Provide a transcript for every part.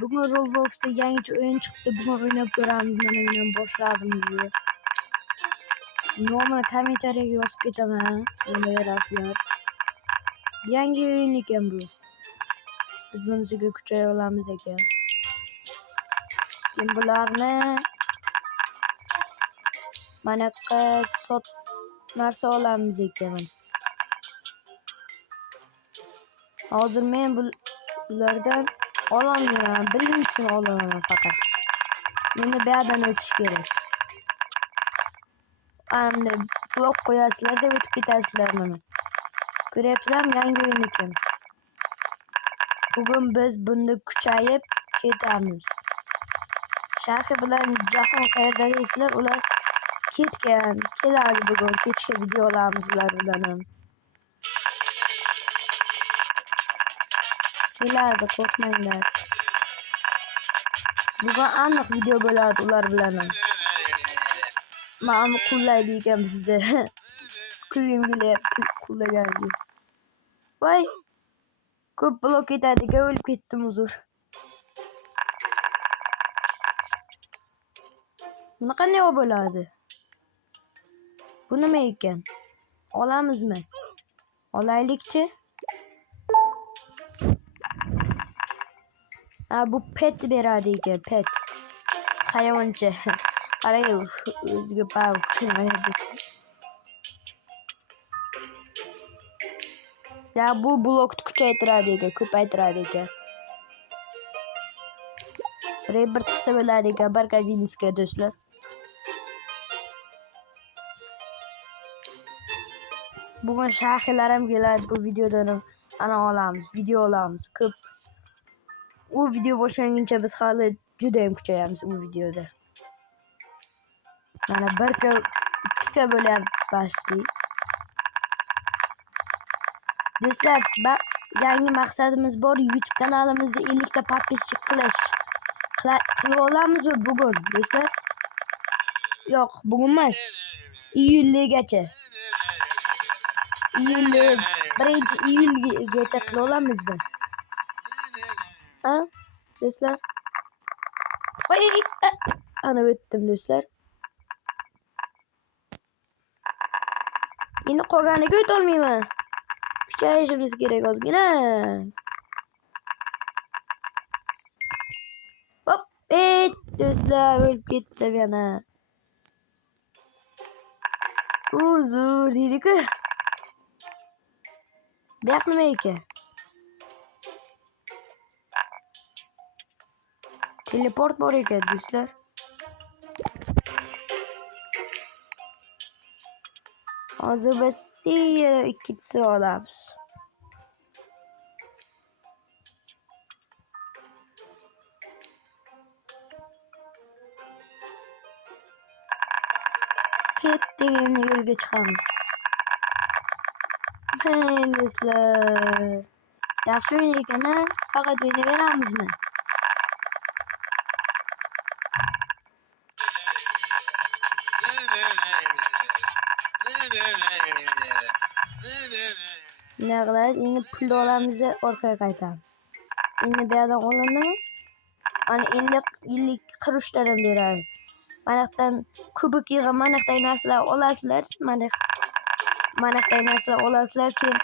Bugün Roblox'ta yangi oyun çıktı. Bugün oynab ko'ramiz. Mana men boshladim diye. Normal kommentariyaga yozib ketaman. Yo'laverasizlar. Yangi oyun ekan bu. Biz bunisiga kuchaya olamiz ekan. Kim bularni manaqa sot narsa olamiz ekan. Hozir men bulardan ololmayman. Birinchisini olaman faqat. Endi bu yerdan o'tish kerak. Endi blok qo'yasizlar-da o'tib ketasizlar mana. Ko'ryapsizlarmi, yangi o'yin ekan. Bugun biz bunda kuchayib ketamiz. Shahri bilan jahon qayerda deysizlar, ular ketgan. Keladi bugun kechga video olamiz ular bilan ham. Keladi, qo'rqmanglar. Bugun aniq video bo'ladi ular bilan ham. Ma'ni qullaydi ekan bizda. Kulgim kelyapti qullaganga. Voy! Ko'p blok ketadiga o'lib ketdim uzr. Buni qanday olib bo'ladi? Bu nima ekan? Olamizmi? Olaylikchi. Bu pet beradi ekan, pet. Hayvoncha. Qarang, o'ziga bog' qilmayapti. Ya bu blokni kuchaytiradi ekan, ko'paytiradi ekan. Rebirth qilsa bo'ladi ekan, barkadingiizga do'stlar. Bugun shahrilar ham keladi bu videodan. Ana olamiz, video olamiz ko'p. U video boshlanguncha biz hali juda ham kuchayamiz u videoda. Mana 1 2 bo'lyapti bashli. Do'stlar, yangi maqsadimiz bor. YouTube kanalimizda 50 ta podpischik qilib olamizmi bugun, do'stlar? Yo'q, bugun emas. Iyulgacha. Iyul 1-iyulgacha qila olamizmi? Ha? Do'stlar. Voy! Ana o'tdim do'stlar. Endi qolganiga o'ta olmayman. Kuchayishimiz kerak ozgina. Hop, do'stlar, o'lib ketdim yana. Uzr deydi-ku. Bu yoq nima ekan? Teleport bor ekan do'stlar. Hozir biz 2 olamiz. Ketdik, yo'lga chiqamiz. Hey do'stlar. Yaxshi o'yin ekan-a? Faqat o'ynayveramizmi? Nima qiladi? Endi pul olamiz, orqaga qaytamiz. Endi bu yerdan olindimi? Ana 50 qurushdan beradi. Manaqdan kubik yig'ib, manaqday narsalar olasizlar. Manaqday narsalar olasizlar keyin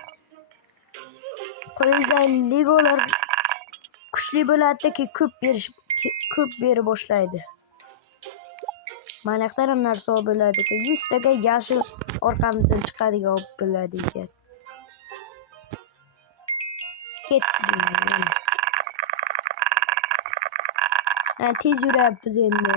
qo'yingizlar, legolar kuchli bo'ladi, keyin ko'p berib boshlaydi. Manaqdan ham narsa olib bo'ladi ekan. 100 taga yashil orqamizdan chiqadigan olib bo'ladi ekan. Ketdik. Tez yuribmiz endi.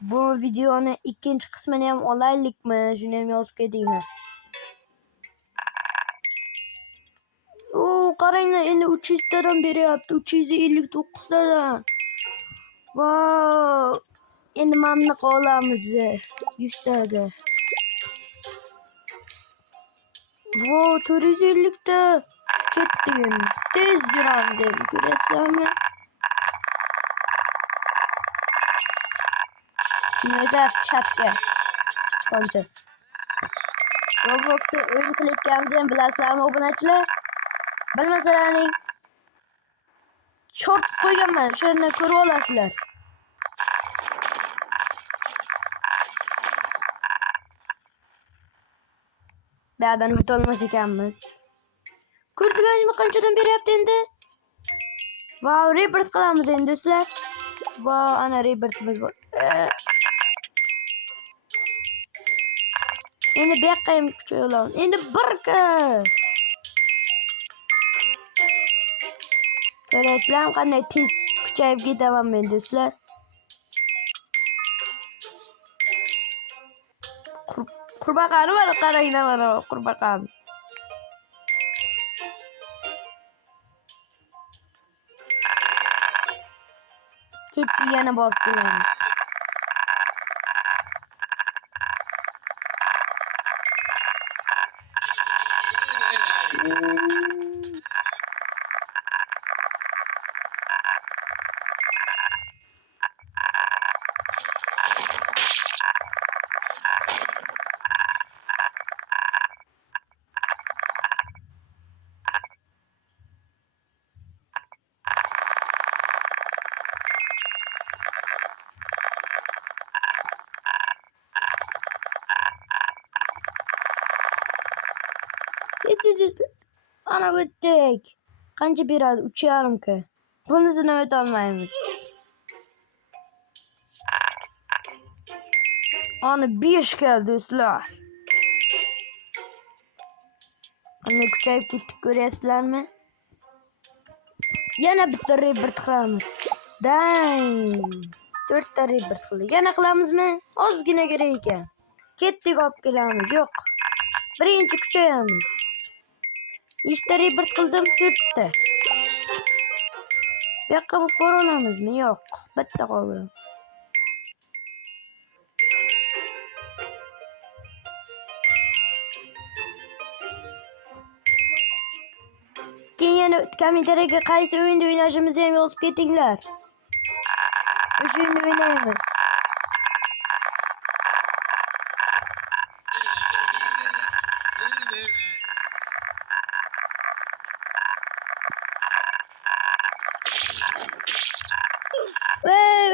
Bu videoni ikkinchi qismini ham olaylikmi? Shuni ham yozib ketinglar. Qaranglar, endi 300 tadan beryapti. 359 tadan. Vau! Endi mamnun olamiz 100 taga. Wow, 450'te. Ketdim. Tez yuramiz. Ko'ryapsizlarmi? Neza chatga. Chiqoncha. Robloxda o'yin qilayotganimizni ham bilasizlarmi, obunachilar? Bilmasalaring shorts qo'yganman, o'shani ko'rib olasizlar. Bu yerdan o'tolmas ekanmiz. Ko'rdinglarmi qanchadan beryapti endi? Wow, rebirth qilamiz endi do'stlar. Wow, ana rebirthimiz bor. Endi bu yoqqa ham kuchayolamiz. Endi birga. Ko'ryapsizlarmi qanday tez kuchayib ketaman men do'stlar. Qurbaqani mana qaranglar, mana qurbaqani. Ketdi, yana borib kelamiz. Siz ana o'tdik. Qancha beradi? 3,5 k. Bunisini o'tolmaymiz. Ana 5 k do'stlar. Ana kuchayib ketdik, ko'ryapsizlarmi? Yana bitta rebirth qilamiz. Dang. 4 ta rebirth qildik. Yana qilamizmi? Ozgina kerak ekan. Ketdik, olib kelamiz. Yo'q. Birinchi kuchayamiz. Nechta rebirth qildim? 4 ta. Bu yoqqa bora olamizmi? Yo'q. Bitta qoldi. Keyin yana kommentariyaga qaysi o'yinda o'ynashimizni ham yozib ketinglar. O'sha o'yinda o'ynaymiz.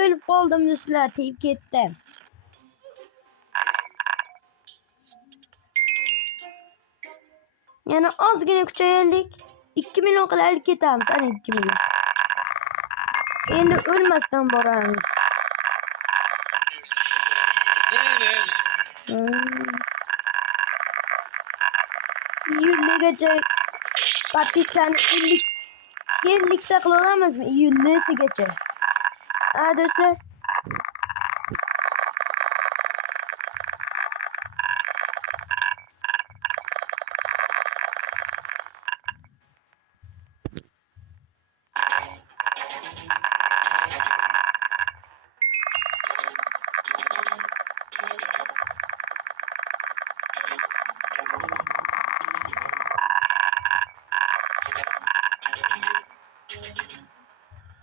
Ölüp qoldim do'stlar, tegib ketdim. Yana ozgina kuchayaylik. 2 million qilaylik ketamiz. Ana 2 million. Endi o'lmasdan boramiz. Iyulgacha подпискani 50 ta qila olamizmi? Iyulgacha. Ha do'stlar.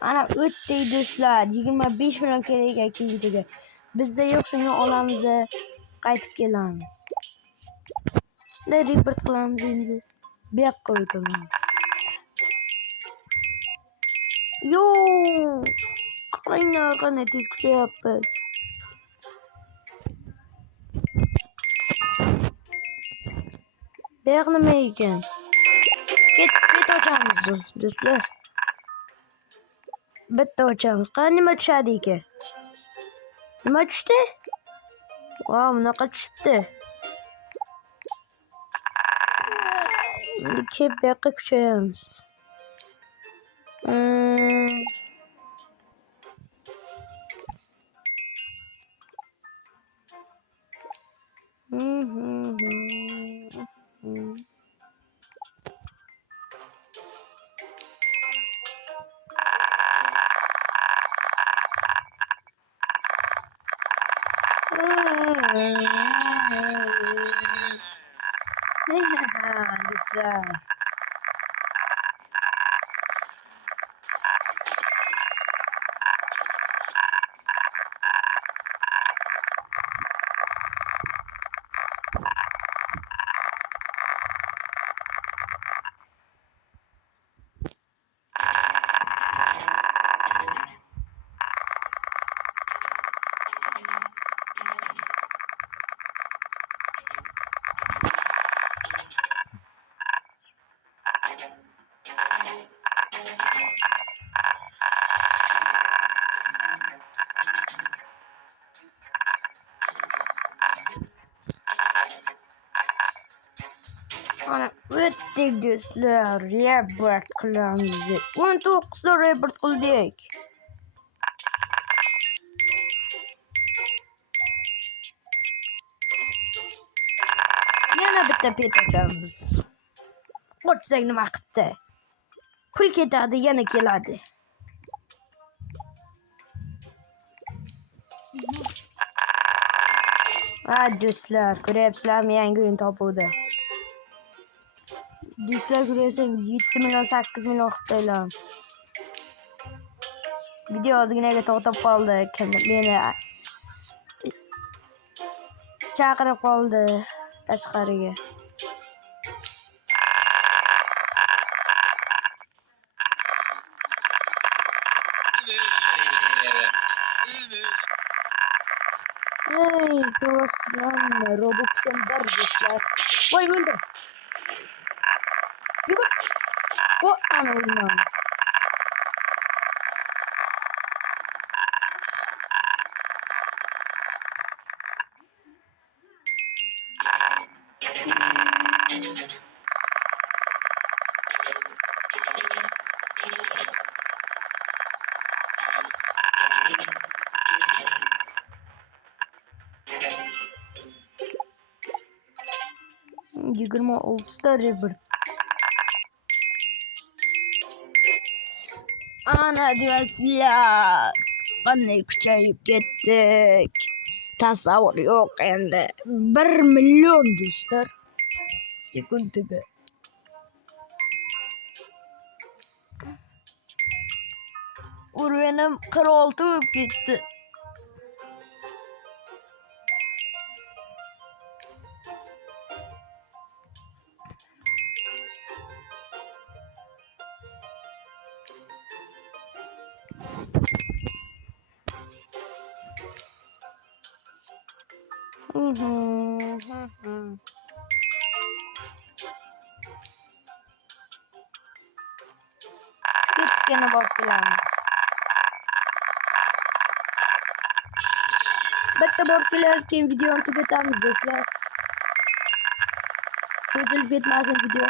Ana o'tdik do'stlar. 25 million kerak ekan. Bizda yo'q, shuni olamiz, qaytib kelamiz. Ne rebirth qilamiz endi. Bu yoqqa o'tamiz. Yo! Qaranglar, qanday tez kuchayapmiz. Bu yoq nima ekan? Ket ochamiz do'stlar. Bitta ochamiz. Qani nima tushadi ekan? Nima tushdi? Wow, bunaqa tushibdi. Endi kelib bu yoqqa kuchayamiz. Güzel. Ana öttik dostlar. Rebirth kılığımızı. 19'da rebirth kıldık. Yana bitta petacağımız. 38 vakıpta. Pul ketadi yana keladi. Ha dostlar. Ko'ryapsizlarmi yangi o'yin topuvdi. Do'stlar ko'ryapsangiz 7 million 8 million qilib video ozginaga to'xtab qoldi. Meni chaqirib qoldi tashqariga. Hey dostlar, Robux'un var dostlar. Vay öldü. Yugur. O ana ulan. Yigirma oltida rebirth. Ana dostlar. Qanday kuchayib ketdik. Tasavvur yo'q endi. 1 million do'stlar. Sekundiga. Urvenim 46 bo'lib ketdi. Gene borçlanız. Bitta borçlanırken videonu tugatamiz do'stlar. Cho'zilib ketmasin video.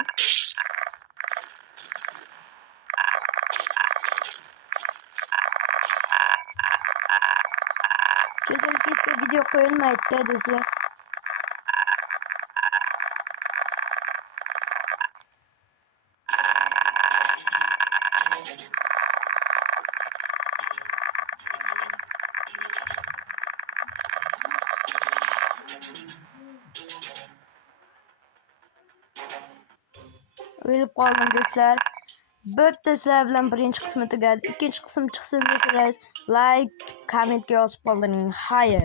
Cho'zilib ketsa video qo'yilmaydi do'stlar. O'lib qoldim do'stlar. Bo'pti, sizlar bilan birinchi qismi tugadi. Ikkinchi qism chiqsin desangiz like, kommentga yozib qoldiring. Xayr.